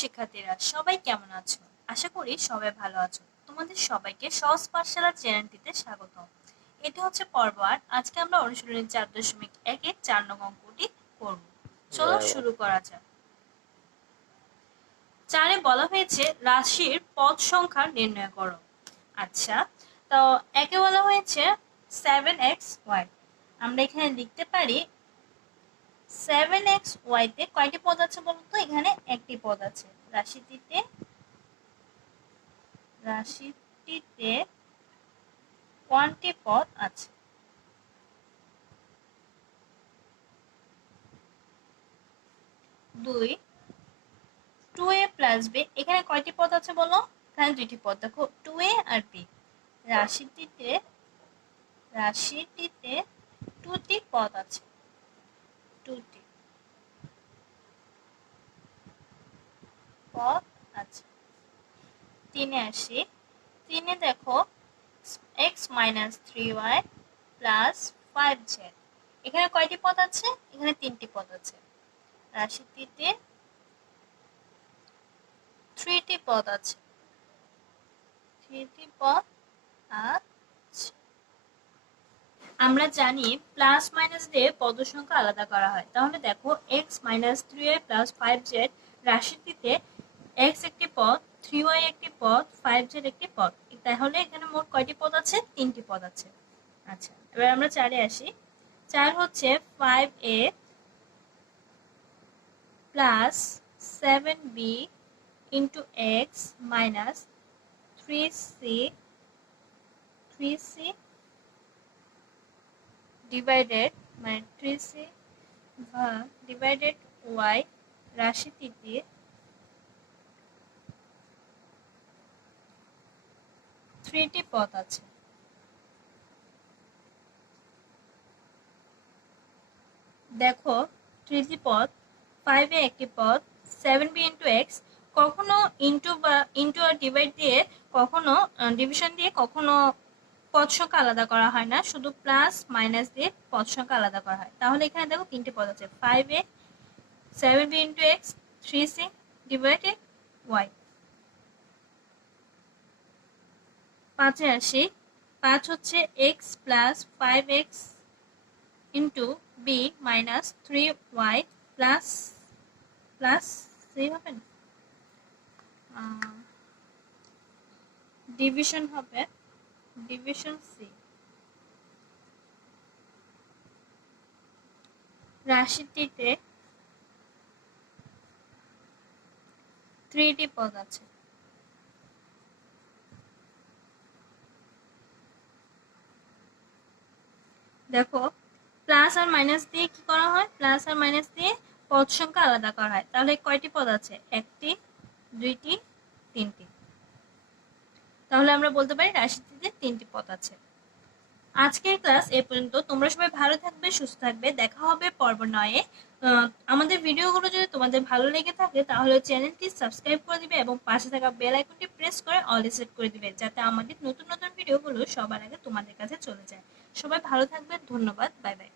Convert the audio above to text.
শিক্ষার্থীরা সবাই কেমন আছো? আশা করি সবাই ভালো আছো। তোমাদের সবাইকে সহজ পাঠশালা চ্যানেলটিতে স্বাগত এটি হচ্ছে পর্ব আট। আজকে আমরা অনুশীলনী চার দশমিক একের চার নং অঙ্কটি করব। চলো শুরু করা যাক। চারে বলা হয়েছে রাশির পদ সংখ্যা নির্ণয় করো। আচ্ছা তো একে বলা হয়েছে সেভেন এক্স ওয়াই আমরা এখানে লিখতে পারি সেভেন এক্স ওয়াইতে কয়টি পদ আছে বলুন তো? এখানে একটি পদ আছে। রাশিটিতে রাশিটিতে কোয়ান্টি পদ আছে? দুই টু এ প্লাস বি এখানে কয়টি পদ আছে বলো? এখানে দুইটি পদ, দেখো টু এ আর বি রাশিটিতে রাশিটিতে টুটি পদ আছে। টুটি পদ আছে তিনে আসি। তিনে দেখো X minus three Y plus five Z. এখানে কয়টি পদ আছে? এখানে তিনটি পদ আছে। রাশিটিতে থ্রিটি পদ আছে। থ্রিটি পদ আছে আমরা জানি প্লাস মাইনাস দিয়ে পদ সংখ্যা আলাদা করা হয়। তাহলে দেখো X minus three Y plus five Z রাশিটিতে x একটি পদ থ্রি ওয়াই একটি পদ ফাইভ জেড একটি পদ। তাহলে এখানে মোট কয়টি পদ আছে? তিনটি পদ আছে। আচ্ছা এবার আমরা চারে আসি। চার হচ্ছে five A plus seven B into X minus three C three C divided মানে সি ডিভাইডেড ওয়াই রাশিটিতে থ্রিটি পদ আছে। দেখো থ্রিটি পদ ফাইভে একটি পদ সেভেন বি ইন্টু এক্স কখনো ইন্টু বা ইন্টু আর ডিভাইড দিয়ে কখনো ডিভিশন দিয়ে কখনো পদ সংখ্যা আলাদা করা হয় না, শুধু প্লাস মাইনাস দিয়ে পদ সংখ্যা আলাদা করা হয়। তাহলে এখানে দেখো তিনটে পদ আছে five A seven B into X three C divided Y পাঁচে আসি, পাঁচ হচ্ছে X plus five X into B minus three Y plus plus C হবে না? ডিভিশন হবে ডিভিশন সি রাশিটিতে থ্রিটি পদ আছে। দেখো প্লাস আর মাইনাস দিয়ে কি করা হয়? প্লাস আর মাইনাস দিয়ে পদ সংখ্যা আলাদা করা হয়। তাহলে কয়টি পদ আছে? একটি, দুইটি, তিনটি। তাহলে আমরা বলতে পারি রাশিটিতে তিনটি পথ আছে। আজকের ক্লাস এ পর্যন্ত। তোমরা সবাই ভালো থাকবে, সুস্থ থাকবে। দেখা হবে পর্ব নয়ে। আমাদের ভিডিওগুলো যদি তোমাদের ভালো লেগে থাকে, তাহলে চ্যানেলটি সাবস্ক্রাইব করে দিবে এবং পাশে থাকা বেল আইকনটি প্রেস করে অল সেট করে দিবে, যাতে আমাদের নতুন নতুন ভিডিওগুলো সবার আগে তোমাদের কাছে চলে যায়। সবাই ভালো থাকবে ধন্যবাদ। Bye bye.